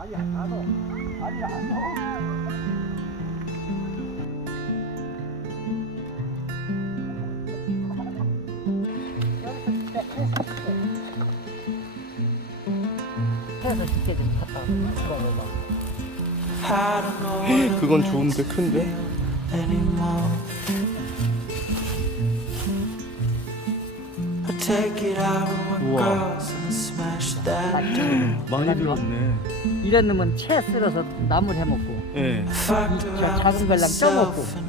아니 안 넣어. 아니 안 넣어. 그건 좋은데 큰데? 우와. Smash that. 많이 들었네. 이런 놈은 채 쓸어서 나물 해 먹고. 예. Around 작은 걸랑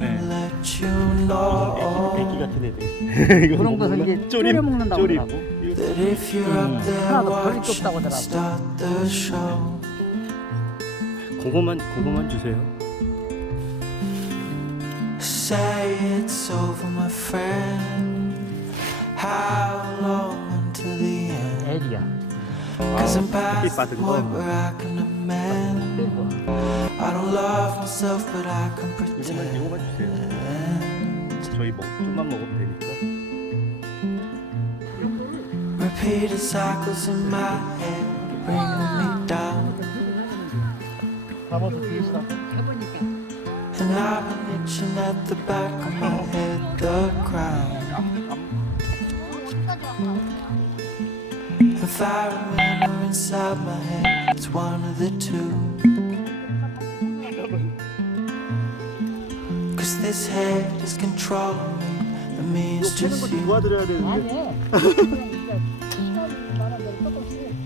and 네. let you know 애기 같은 애들. 이거 그런 뭐 것은 먹나? 이제 쪼림, 먹는다고 쪼림. 하더라고. 이거 that if you're up there 하나도 버릴 게 watching 없다고 하더라고. start the show. 그거만 그거만 주세요. Say it's over, my friend. Cause I'm 햇빛 past the 받은 point 거. where I can amend. 뜨거. I don't love myself, but I can 이거만 pretend. 이거만 주세요. 저희 먹 좀만 먹으면 되니까. Repeated cycles in my head, bringing me down. 담아서 뒤에서 해보니까. And I've been itching at the back of my head, the crown. If I remember inside my head, it's one of the two. Cause this head is controlling me, and me is just you. 도와드려야 되는데 아니.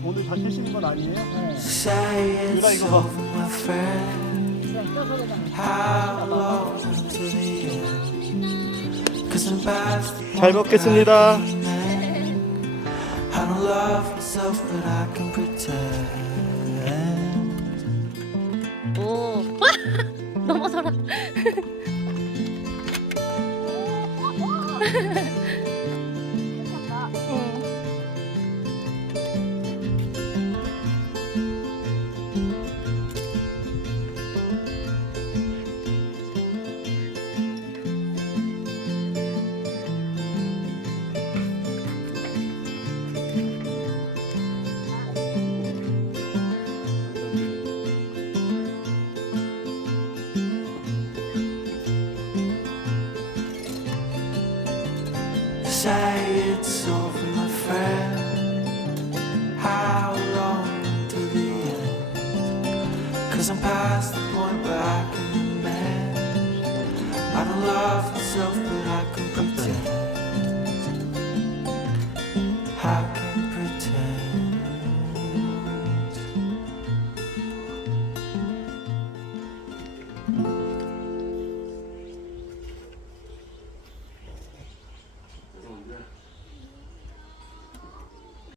오늘 다 쉬시는 건 아니에요? Say 누나 it's 이거 봐. over, my friend. How long until the end? Cause I'm past the 잘 point 먹겠습니다. don't love myself, but I can pretend. 오 넘어져라 Say it's over, my friend. How long until the end? Cause I'm past the point where I can amend. I don't love myself, but I can pretend.